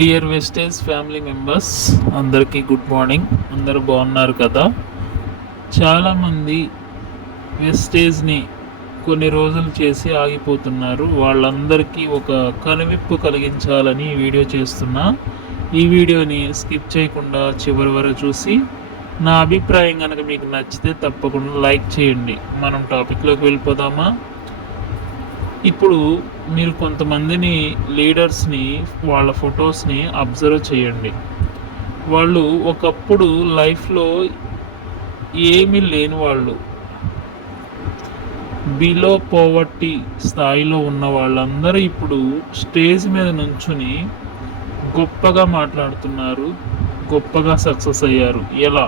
Dear wastage family members, అందరికీ good morning. అందరూ బాగున్నారు కదా? చాలామంది వెస్టేజ్ని కొన్ని రోజులు చేసి ఆగిపోతున్నారు. వాళ్ళందరికీ ఒక కనువిప్పు కలిగించాలని ఈ వీడియో చేస్తున్నా. ఈ వీడియోని స్కిప్ చేయకుండా చివరి వరకు చూసి నా అభిప్రాయం కనుక మీకు నచ్చితే తప్పకుండా లైక్ చేయండి. మనం టాపిక్లోకి వెళ్ళిపోదామా? ఇప్పుడు మీరు కొంతమందిని లీడర్స్ని వాళ్ళ ఫొటోస్ని అబ్జర్వ్ చేయండి. వాళ్ళు ఒకప్పుడు లైఫ్లో ఏమీ లేని వాళ్ళు, బిలో పోవర్టీ స్థాయిలో ఉన్న వాళ్ళందరూ ఇప్పుడు స్టేజ్ మీద నుంచుని గొప్పగా మాట్లాడుతున్నారు, గొప్పగా సక్సెస్ అయ్యారు. ఎలా?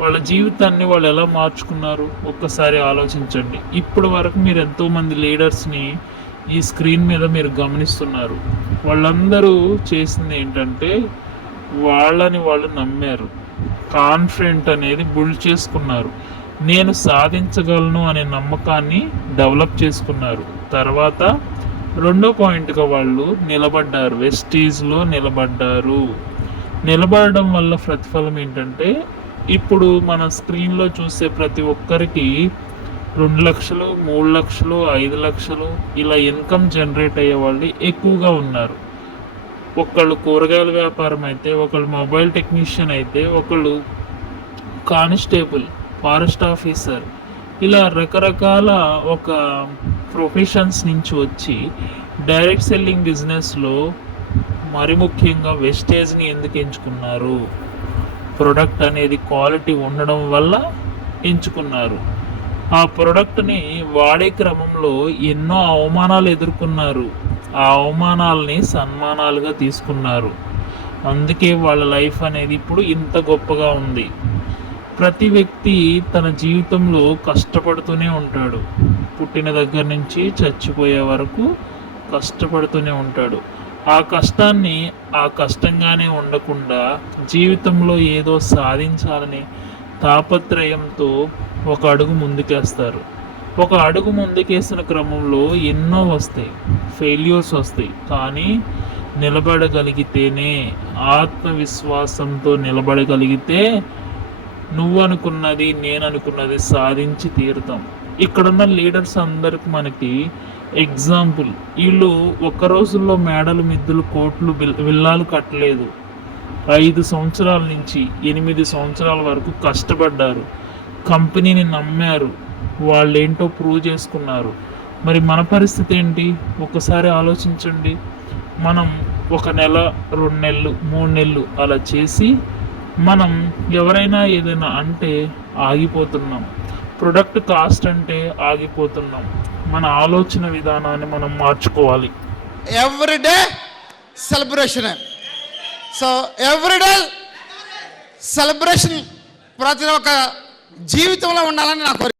వాళ్ళ జీవితాన్ని వాళ్ళు ఎలా మార్చుకున్నారు ఒక్కసారి ఆలోచించండి. ఇప్పటి వరకు మీరు ఎంతోమంది లీడర్స్ని ఈ స్క్రీన్ మీద మీరు గమనిస్తున్నారు. వాళ్ళందరూ చేసింది ఏంటంటే వాళ్ళని వాళ్ళు నమ్మారు, కాన్ఫిడెంట్ అనేది బిల్డ్ చేసుకున్నారు, నేను సాధించగలను అనే నమ్మకాన్ని డెవలప్ చేసుకున్నారు. తర్వాత రెండో పాయింట్గా వాళ్ళు నిలబడ్డారు, వెస్టీజ్లో నిలబడ్డారు. నిలబడడం వల్ల ప్రతిఫలం ఏంటంటే ఇప్పుడు మన స్క్రీన్లో చూసే ప్రతి ఒక్కరికి 2 లక్షలు, 3 లక్షలు, 5 లక్షలు ఇలా ఇన్కమ్ జనరేట్ అయ్యే వాళ్ళు ఎక్కువగా ఉన్నారు. ఒకళ్ళు కూరగాయల వ్యాపారం అయితే, ఒకళ్ళు మొబైల్ టెక్నీషియన్ అయితే, ఒకళ్ళు కానిస్టేబుల్, ఫారెస్ట్ ఆఫీసర్, ఇలా రకరకాల ఒక ప్రొఫెషన్స్ నుంచి వచ్చి డైరెక్ట్ సెల్లింగ్ బిజినెస్లో మరి ముఖ్యంగా వెస్టేజ్ని ఎందుకు ఎంచుకున్నారు? ప్రొడక్ట్ అనేది క్వాలిటీ ఉండడం వల్ల ఎంచుకున్నారు. ఆ ప్రొడక్ట్ని వాడే క్రమంలో ఎన్నో అవమానాలు ఎదుర్కొన్నారు. ఆ అవమానాలని సన్మానాలుగా తీసుకున్నారు. అందుకే వాళ్ళ లైఫ్ అనేది ఇప్పుడు ఇంత గొప్పగా ఉంది. ప్రతి వ్యక్తి తన జీవితంలో కష్టపడుతూనే ఉంటాడు. పుట్టిన దగ్గర నుంచి చచ్చిపోయే వరకు కష్టపడుతూనే ఉంటాడు. ఆ కష్టాన్ని ఆ కష్టంగానే ఉండకుండా జీవితంలో ఏదో సాధించాలని తాపత్రయంతో ఒక అడుగు ముందుకేస్తారు. ఒక అడుగు ముందుకేసిన క్రమంలో ఎన్నో వస్తాయి, ఫెయిల్యూర్స్ వస్తాయి. కానీ నిలబడగలిగితేనే, ఆత్మవిశ్వాసంతో నిలబడగలిగితే నువ్వు అనుకున్నది, నేను అనుకున్నది సాధించి తీరుతాం. ఇక్కడున్న లీడర్స్ అందరికి మనకి ఎగ్జాంపుల్. వీళ్ళు ఒక్క రోజుల్లో మేడలు, మిద్దులు, కోట్లు, విల్లాలు కట్టలేదు. 5 సంవత్సరాల నుంచి 8 సంవత్సరాల వరకు కష్టపడ్డారు, కంపెనీని నమ్మారు, వాళ్ళేంటో ప్రూవ్ చేసుకున్నారు. మరి మన పరిస్థితి ఏంటి ఒకసారి ఆలోచించండి. మనం 1 నెల, 2 నెలలు, 3 నెలలు అలా చేసి మనం ఎవరైనా ఏదైనా అంటే ఆగిపోతున్నాం. ప్రొడక్ట్ కాస్ట్ అంటే ఆగిపోతున్నాం. మన ఆలోచన విధానాన్ని మనం మార్చుకోవాలి. Everyday celebration. So everyday celebration ప్రతి ఒక్క జీవితంలో ఉండాలని నా కోరిక.